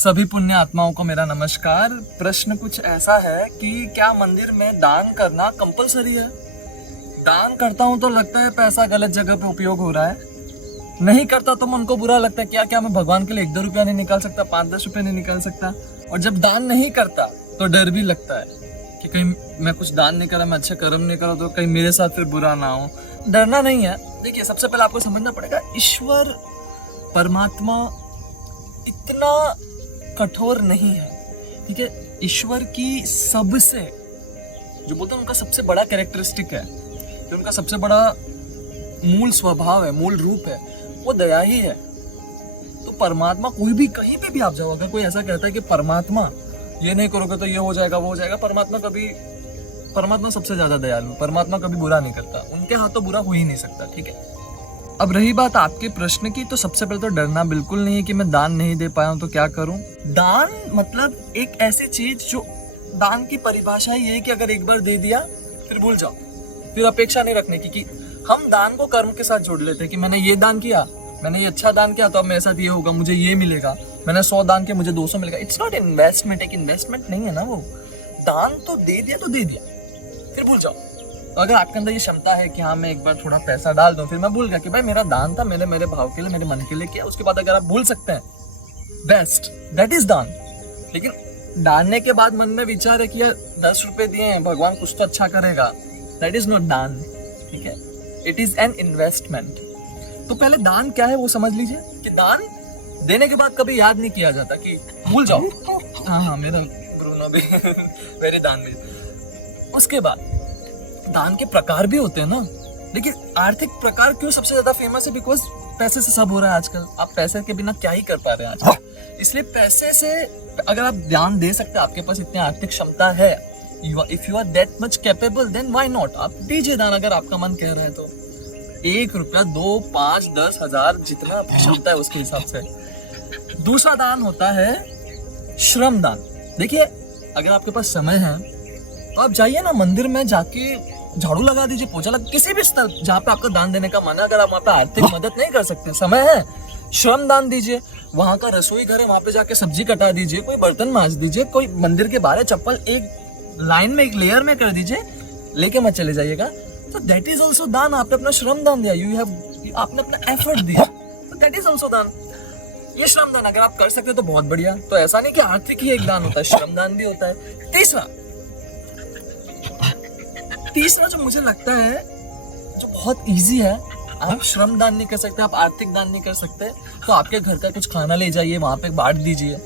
सभी पुण्य आत्माओं को मेरा नमस्कार। प्रश्न कुछ ऐसा है कि क्या मंदिर में दान करना कंपलसरी है? दान करता हूँ तो लगता है पैसा गलत जगह पे उपयोग हो रहा है, नहीं करता तो मन को बुरा लगता है क्या क्या मैं भगवान के लिए 1-2 रुपया नहीं निकाल सकता, 5-10 रुपये नहीं निकाल सकता। और जब दान नहीं करता तो डर भी लगता है कि कहीं मैं कुछ दान नहीं करा, मैं अच्छे कर्म नहीं करा तो कहीं मेरे साथ फिर बुरा ना हो। डरना नहीं है। देखिए, सबसे पहले आपको समझना पड़ेगा, ईश्वर परमात्मा इतना कठोर नहीं है, ठीक है। ईश्वर की सबसे जो बोलते हैं उनका सबसे बड़ा कैरेक्टरिस्टिक है, जो उनका सबसे बड़ा मूल स्वभाव है, मूल रूप है, वो दया ही है। तो परमात्मा कोई भी कहीं पे भी आप जाओ, अगर कोई ऐसा कहता है कि परमात्मा ये नहीं करोगे तो ये हो जाएगा वो हो जाएगा, परमात्मा सबसे ज्यादा दयालु, परमात्मा कभी बुरा नहीं करता, उनके हाथों बुरा हो ही नहीं सकता, ठीक है। अब रही बात आपके प्रश्न की, तो सबसे पहले तो डरना बिल्कुल नहीं है कि मैं दान नहीं दे पाया हूं तो क्या करूं। दान मतलब एक ऐसी चीज जो दान की परिभाषा ये है कि अगर एक बार दे दिया फिर भूल जाओ, फिर अपेक्षा नहीं रखने की। कि हम दान को कर्म के साथ जोड़ लेते हैं कि मैंने ये दान किया, मैंने ये अच्छा दान किया तो अब मेरे साथ ये होगा, मुझे ये मिलेगा, मैंने 100 दान किया मुझे 200 मिलेगा। इट्स नॉट इन्वेस्टमेंट, एक इन्वेस्टमेंट नहीं है ना वो। दान तो दे दिया तो दे दिया, फिर भूल जाओ। अगर आपके अंदर ये क्षमता है कि हाँ मैं एक बार थोड़ा पैसा डाल दूं, फिर मैं भूल गया कि भाई मेरा दान था, मैंने मेरे भाव के लिए, मेरे मन के लिए किया, उसके बाद अगर आप भूल सकते हैं, बेस्ट, दैट इज दान। लेकिन डालने के बाद मन में विचार है कि यार 10 रुपए दिए हैं, भगवान कुछ तो अच्छा करेगा, दैट इज नॉट दान, ठीक है। It is an investment. तो पहले दान क्या है वो समझ लीजिए कि दान देने के बाद कभी याद नहीं किया जाता, कि भूल जाओ, हाँ मेरा ब्रूनो भी मेरे दान भी। उसके बाद दान के प्रकार भी होते हैं ना। देखिए, आर्थिक प्रकार क्यों सबसे ज्यादा फेमस है? बिकॉज पैसे से सब हो रहा है आजकल। आप पैसे के बिना क्या ही कर पा रहे हैं आजकल, इसलिए पैसे से अगर आप दान दे सकते हैं, आपके पास इतनी आर्थिक क्षमता है, if you are that much capable, then why not, आप दीजिए दान अगर आपका मन कह रहा है तो। 1 रुपया, 2, 5, 10, 1000 जितना क्षमता है उसके हिसाब से। दूसरा दान होता है श्रम दान। देखिए, अगर आपके पास समय है तो आप जाइए ना मंदिर में, जाके झाड़ू लगा दीजिए, पोछा लगा, किसी भी स्थल जहाँ पे आपका दान देने का मन है। अगर आप वहाँ पे आर्थिक मदद नहीं कर सकते, समय है, श्रम दान दीजिए। वहाँ का रसोई घर है, वहाँ पे जाके सब्जी कटा दीजिए, कोई बर्तन मांज दीजिए, कोई मंदिर के बाहर चप्पल एक लाइन में, एक लेयर में कर दीजिए, लेके मत चले जाइएगा। तो दैट इज ऑल्सो दान। आपने अपना श्रम दान दिया, आपने अपना एफर्ट दिया, तो दैट इज ऑल्सो दान। ये श्रम दान अगर आप कर सकते हो तो बहुत बढ़िया। तो ऐसा नहीं कि आर्थिक ही एक दान होता है, श्रम दान भी होता है। तीसरा जो मुझे लगता है जो बहुत इजी है, आप श्रम दान नहीं कर सकते, आप आर्थिक दान नहीं कर सकते, तो आपके घर का कुछ खाना ले जाइए, वहां पे बांट दीजिए,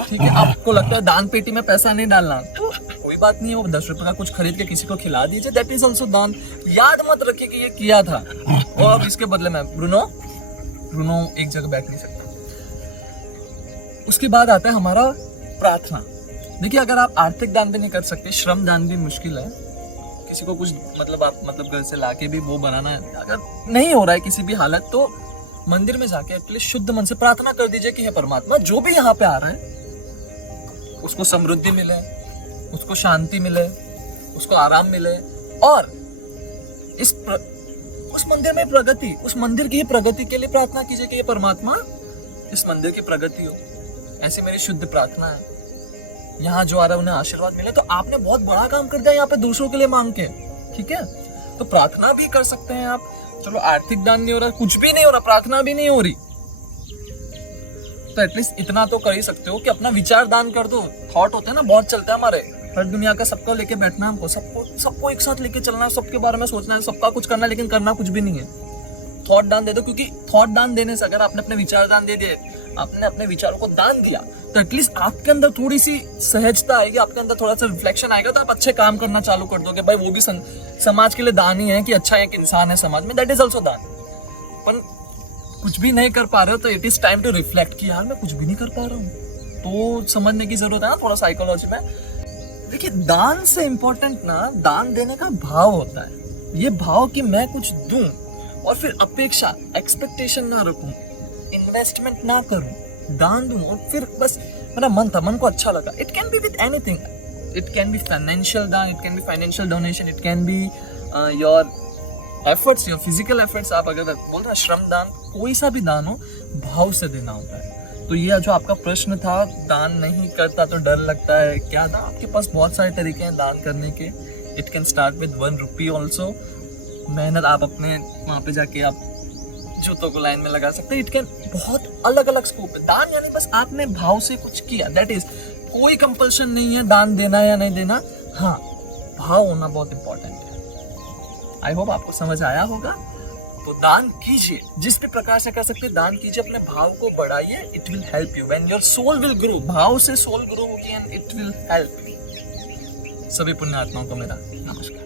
ठीक है। आपको लगता है दान पेटी में पैसा नहीं डालना, तो कोई बात नहीं है, वो 10 रुपए का कुछ खरीद के किसी को खिला दीजिए, दैट इज ऑल्सो दान। याद मत रखिए कि ये किया था और अब इसके बदले में ब्रूनो एक जगह बैठ नहीं सकता। उसके बाद आता है हमारा प्रार्थना। देखिए, अगर आप आर्थिक दान भी नहीं कर सकते, श्रम दान भी मुश्किल है, किसी को कुछ मतलब घर से लाके भी वो बनाना है, अगर नहीं हो रहा है किसी भी हालत, तो मंदिर में जाके एटलीस्ट शुद्ध मन से प्रार्थना कर दीजिए कि हे परमात्मा, जो भी यहाँ पे आ रहा है उसको समृद्धि मिले, उसको शांति मिले, उसको आराम मिले, और उस मंदिर में प्रगति, उस मंदिर की प्रगति के लिए प्रार्थना कीजिए कि हे परमात्मा, इस मंदिर की प्रगति हो, ऐसी मेरी शुद्ध प्रार्थना है। यहाँ जो आ रहा है उन्हें आशीर्वाद मिले। तो आपने बहुत बड़ा काम कर दिया यहाँ पे दूसरों के लिए मांग के, ठीक है। तो प्रार्थना भी कर सकते हैं आप। चलो, आर्थिक दान नहीं हो रहा, कुछ भी नहीं हो रहा, प्रार्थना भी नहीं हो रही, तो एटलीस्ट इतना तो कर ही सकते हो कि अपना विचार दान कर दो। थॉट होते हैं ना, बहुत चलते हैं हमारे, हर दुनिया का सबको लेके बैठना, हमको सबको एक साथ लेके चलना है, सबके बारे में सोचना है, सबका कुछ करना है, लेकिन करना कुछ भी नहीं है। थॉट दान दे दो, क्योंकि थॉट दान देने से, अगर आपने अपने विचार दान दे दिए, आपने अपने विचारों को दान दिया, तो एटलीस्ट आपके अंदर थोड़ी सी सहजता आएगी, आपके अंदर थोड़ा सा रिफ्लेक्शन आएगा, तो आप अच्छे काम करना चालू कर दोगे। भाई वो भी समाज के लिए दान ही है, कि अच्छा एक इंसान है समाज में, दैट इज ऑल्सो दान। पर कुछ भी नहीं कर पा रहे हो तो it is time to reflect कि यार मैं कुछ भी नहीं कर पा रहा हूँ, तो समझने की जरूरत है ना थोड़ा साइकोलॉजी में। देखिए, दान से इम्पोर्टेंट ना दान देने का भाव होता है। ये भाव कि मैं कुछ दूं और फिर अपेक्षा, एक्सपेक्टेशन ना रखूं, इन्वेस्टमेंट ना करूं, दान दूं और फिर बस मेरा मन था, मन को अच्छा लगा। It can be with anything, it can be financial दान, it can be financial donation, it can be your physical efforts. आप अगर बोल रहे हैं श्रम दान, कोई सा भी दान हो, भाव से देना होता है। तो ये जो आपका प्रश्न था, दान नहीं करता तो डर लगता है, क्या था? आपके पास बहुत सारे तरीके हैं दान करने के। It can start with 1 rupee also. मेहनत आप अपने वहाँ पे जाके आप जूतों को लाइन में लगा सकते हैं। इट कैन बहुत अलग अलग स्कोप है। दान यानी बस आपने भाव से कुछ किया, दैट इज। कोई कंपल्शन नहीं है दान देना या नहीं देना। हाँ, भाव होना बहुत इंपॉर्टेंट है। आई होप आपको समझ आया होगा। तो दान कीजिए, जिस भी प्रकार से कर सकते हैं दान कीजिए, अपने भाव को बढ़ाइए। It will help you when your soul will grow. भाव से सोल ग्रो होगी एंड इट विल हेल्प। सभी पुण्य आत्माओं को मेरा नमस्कार।